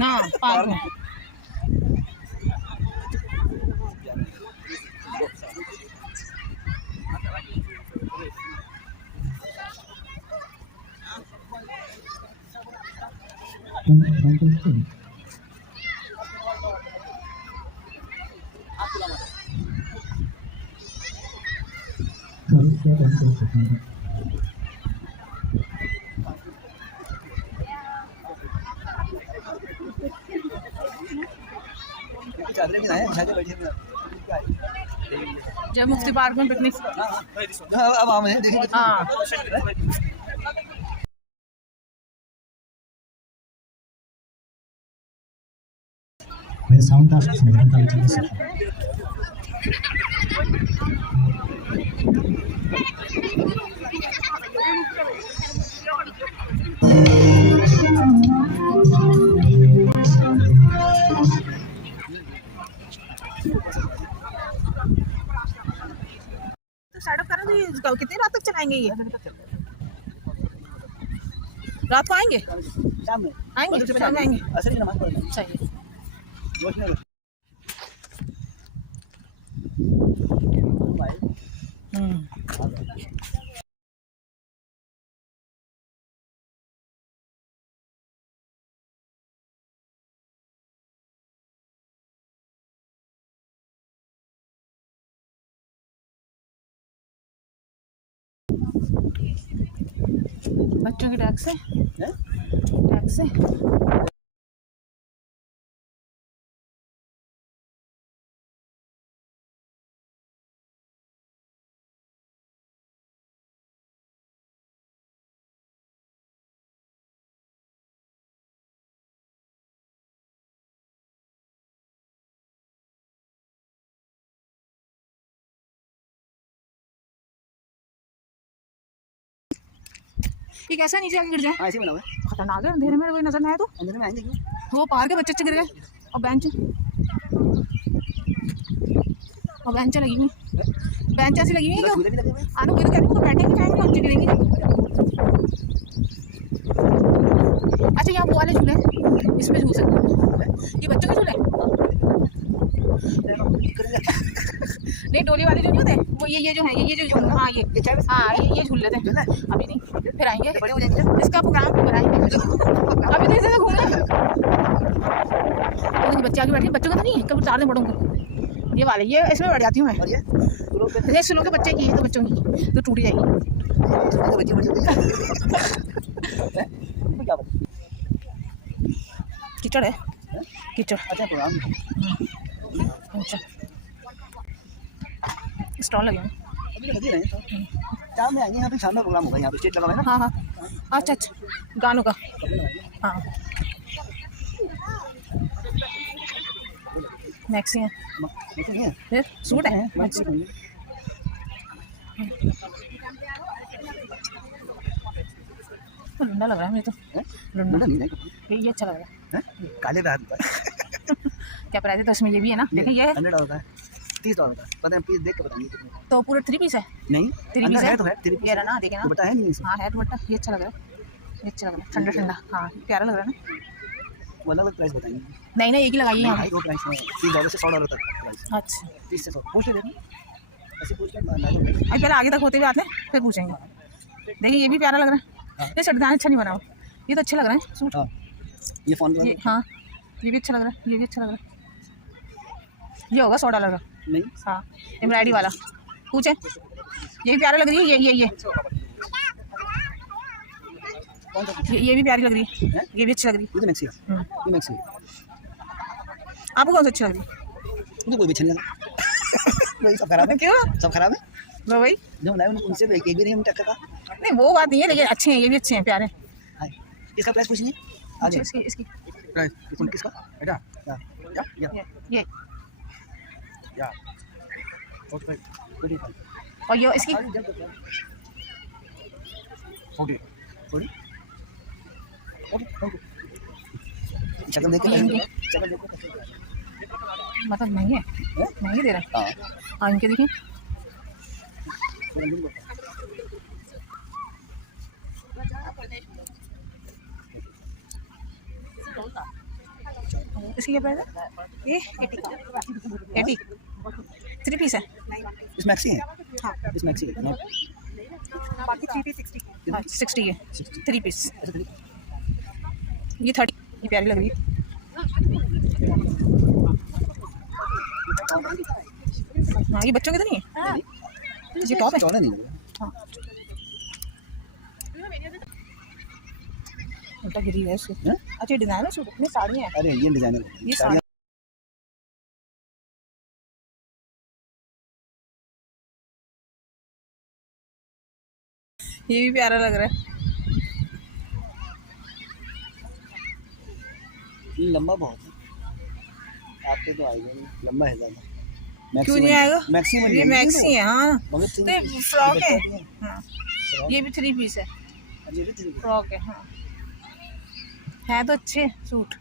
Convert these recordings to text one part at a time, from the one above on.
हाँ पार्क में। जब मुफ्ती पार्क में पिकनिक हाँ साउंड कास्ट स्टार्टअप करें तो कितनी रात तक चलाएंगे ये? रात को आएंगे? शाम में आएंगे शाम में आएंगे। असर की नमाज पढ़ना चाहिए। बच्चों के टैक्स है, टैक्स है। ये कैसा नीचे आके गिर जाए? ऐसे बना हुआ है। खतरनाक है, अंधेरे में कोई नजर नहीं आया तो। अंदर में आएंगे क्यों? वो पार के बच्चे गिर गए और बेंच लगी हुई, बेंच ऐसी लगी हुई है। झूले भी लगे हुए हैं। आने कोई तो कह रही है बैठने की टाइम में बच्चे गिरेंगे। अच्छा यहाँ वो वाले झूले इसमें झूल सकते हैं, ये बच्चों के झूले नहीं, डोली वाले जो नहीं होते वो ये जो है ये जो हाँ ये झूल लेते हैं। अभी नहीं, फिर आएंगे, इसका प्रोग्राम बनाएंगे। अभी तो ऐसे घूमना बच्चे आगे बैठे, बच्चों का तो नहीं है, कभी उतारने पड़ूंगा। ये वाले ये इसमें बैठ जाती हूँ मैं। ये सुनो के बच्चे की तो बच्चों की तो टूट जाएगी। कीचड़ है, कीचड़। अच्छा प्रोग्राम अच्छा स्टॉल लगे हैं अभी लगे रहे हैं। शाम में आएंगे, यहाँ पे शाम में प्रोग्राम होगा, यहाँ पे स्टेज लगा हुआ है ना। हाँ हाँ अच्छा अच्छा गानों का हाँ। मैक्सी है फिर सूट है। अच्छा तो लुंडा लग रहा है मुझे तो। लुंडा ये अच्छा लग रहा है। काले बैग क्या प्राइस है? 10 में ये भी है ना। देखिए ये $100 का है, $30 का। पता है पीस देख के बताएंगे तो पूरे 3 पीस है। नहीं 3 पीस है तो है 3 पीस ये ना, देखे ना दुपट्टा है नहीं। हाँ है दुपट्टा, ये अच्छा लग रहा है, ये अच्छा लग रहा है, ठंडा ठंडा। हाँ प्यारा लग रहा है ना। वो अलग प्राइस बताएंगे। नहीं एक ही लगाइए यहाँ। दो प्राइस है, $30 से $100 तक प्राइस। अच्छा 30 से 100 पूछ ले ऐसे पूछ ले। अभी पहले आगे तक होते हुए आते हैं फिर पूछेंगे। देखिए ये भी प्यारा लग रहा है, ये शर्टदान अच्छा नहीं बना हुआ, ये तो अच्छा लग रहा है सूट। ये फोन हाँ ये भी अच्छा लग रहा है, ये भी अच्छा लग रहा है। ये होगा $100 का। नहीं हाँ एम्ब्रॉयडरी वाला पूछे, ये भी प्यारी लग रही है। ये भी प्यारी लग रही है, ये भी अच्छी लग रही है। ये तो मैक्सी है, ये मैक्सी है। आपको कौन सा अच्छा लग रही है? मुझे कोई भी अच्छा नहीं लगा। वही सब खराब है। क्यों सब खराब है वो भाई जो लाए उनसे तो एक भी नहीं हम टक्कर का। नहीं वो बात नहीं है, लेकिन अच्छे हैं, ये भी अच्छे हैं प्यारे। इसका प्राइस पूछिए आगे। इसकी प्राइस किसका बेटा? ये या और ये इसकी 40 शक्ल देख के मतलब महंगे हैं, महंगे दे रहे हैं। हाँ इनके देखिए इसकी क्या प्राइस है? ये 80 3 पीस है। इस मैक्सी है। हाँ इस मैक्सी है ना। बाकी 3 पीस 60 है 3 पीस। ये 30 ये प्यारी लग रही है। हाँ ये बच्चों के तो नहीं है। ये टॉप है। चौड़ा नहीं है। हाँ उल्टा गिरी है सूट। अच्छा डिजाइन है सूट में साड़ियाँ हैं। अरे ये डिजाइनर ये साड़ी ये भी प्यारा लग रहा है। ये लंबा बहुत है। आपके तो आएगा नहीं, लंबा है ज़्यादा। क्यों नहीं आएगा? मैक्सिमम ये मैक्सी है। हाँ मगर तो फ्रॉक है। हाँ ये भी 3 पीस है। फ्रॉक है। हाँ है तो अच्छे सूट।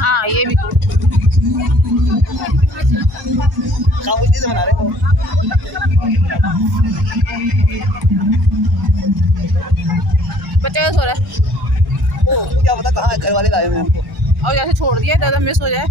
हाँ ये भी से बना रहे हो। बच्चा का सो रहा है। ओ क्या पता कहाँ घर वाले लाए हुए हैं हमको। और जैसे छोड़ दिया ज़्यादा मिस हो जाए।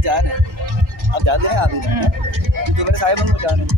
जा रहे हैं अब जाते हैं आदमी तो मेरे साहिब हम जा रहे हैं।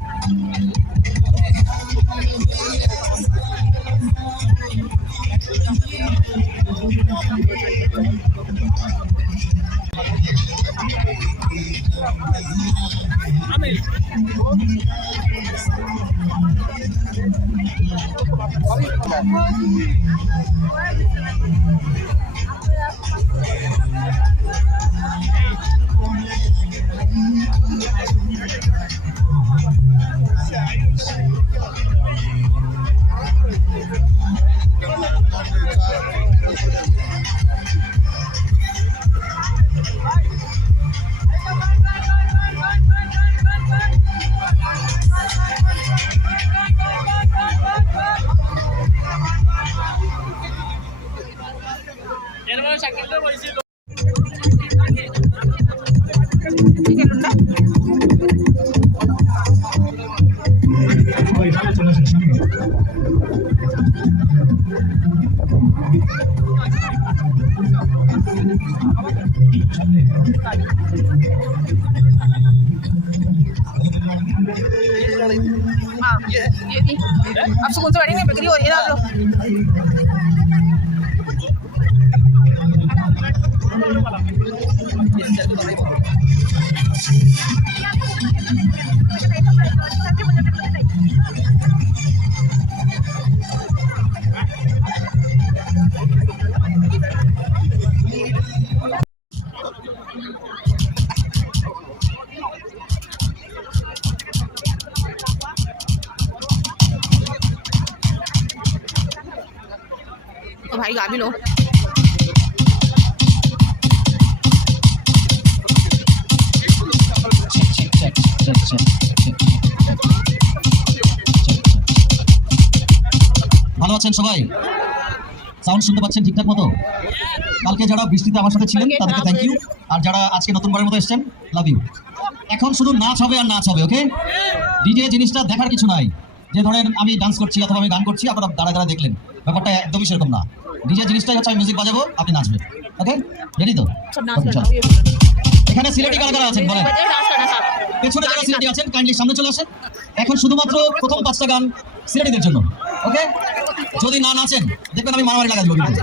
हाँ ये थी। अब सुकून से बैठेंगे, बिक्री हो रही है ना आप लोग। तो भाई गा भी लो। ভালো আছেন সবাই? সাউন্ড শুনতে পাচ্ছেন ঠিকঠাক মতো? কালকে যারা বৃষ্টিতে আমার সাথে ছিলেন তাদেরকে থ্যাংক ইউ, আর যারা আজকে নতুনবারের মতো এসেছেন লাভ ইউ। এখন শুধু নাচ হবে আর নাচ হবে, ওকে? ডিজে জিনিসটা দেখার কিছু নাই, যে ধরেন আমি ডান্স করছি অথবা আমি গান করছি আপনারা দাঁড়া দাঁড়া দেখলেন, ব্যাপারটা একদমই সেরকম না। ডিজে জিনিসটাই হচ্ছে আমি মিউজিক বাজাবো, আপনি নাচবেন, ওকে? রেডি তো? এখানে সিলেটি কারা কারা আছেন বলেন? পেছনে যারা সিলেটি আছেন কাইন্ডলি সামনে চলে আসেন। এখন শুধুমাত্র প্রথম 5টা গান সিলেটিদের জন্য, ওকে? যদি না নাচেন দেখবেন আমি মারামারি লাগা দিব কিন্তু।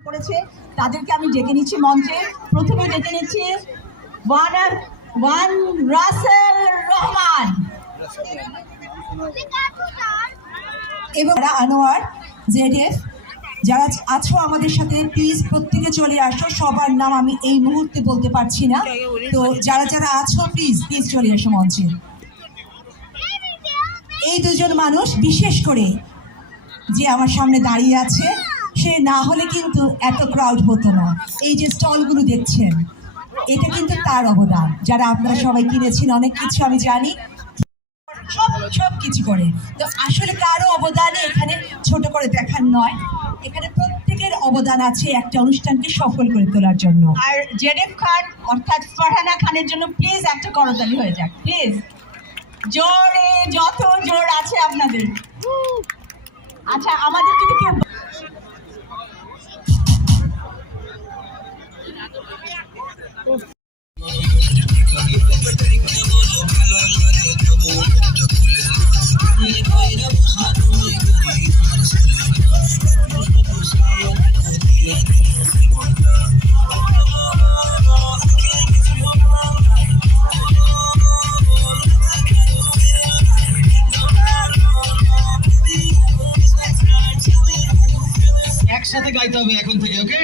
করেছে তাদেরকে আমি ডেকে নিচ্ছি মঞ্চে। প্রথমে ডেকে নিচ্ছি ওয়ান রাসেল রহমান এবং আনোয়ার জেডএফ। যারা আছো আমাদের সাথে প্লিজ প্রত্যেকে চলে আসো। সবার নাম আমি এই মুহূর্তে বলতে পারছি না, তো যারা যারা আছো প্লিজ প্লিজ চলে এসো মঞ্চে। এই দুজন মানুষ বিশেষ করে যে আমার সামনে দাঁড়িয়ে আছে, সে না হলে কিন্তু এত ক্রাউড হতো না। এই যে স্টলগুলো দেখছেন, এটা কিন্তু তার অবদান। যারা আপনারা সবাই কিনেছেন অনেক কিছু আমি জানি, সব কিছু করে। তো আসলে কারো অবদানে এখানে ছোট করে দেখার নয়, এখানে প্রত্যেকের অবদান আছে একটা অনুষ্ঠানকে সফল করে তোলার জন্য। আর জেডএফ খান অর্থাৎ ফারহানা খানের জন্য প্লিজ একটা করতালি হয়ে যাক প্লিজ, জোরে যত জোর আছে আপনাদের। আচ্ছা, আমাদের যদি কেউ একসাথে গাইতে হবে এখন থেকে, ওকে?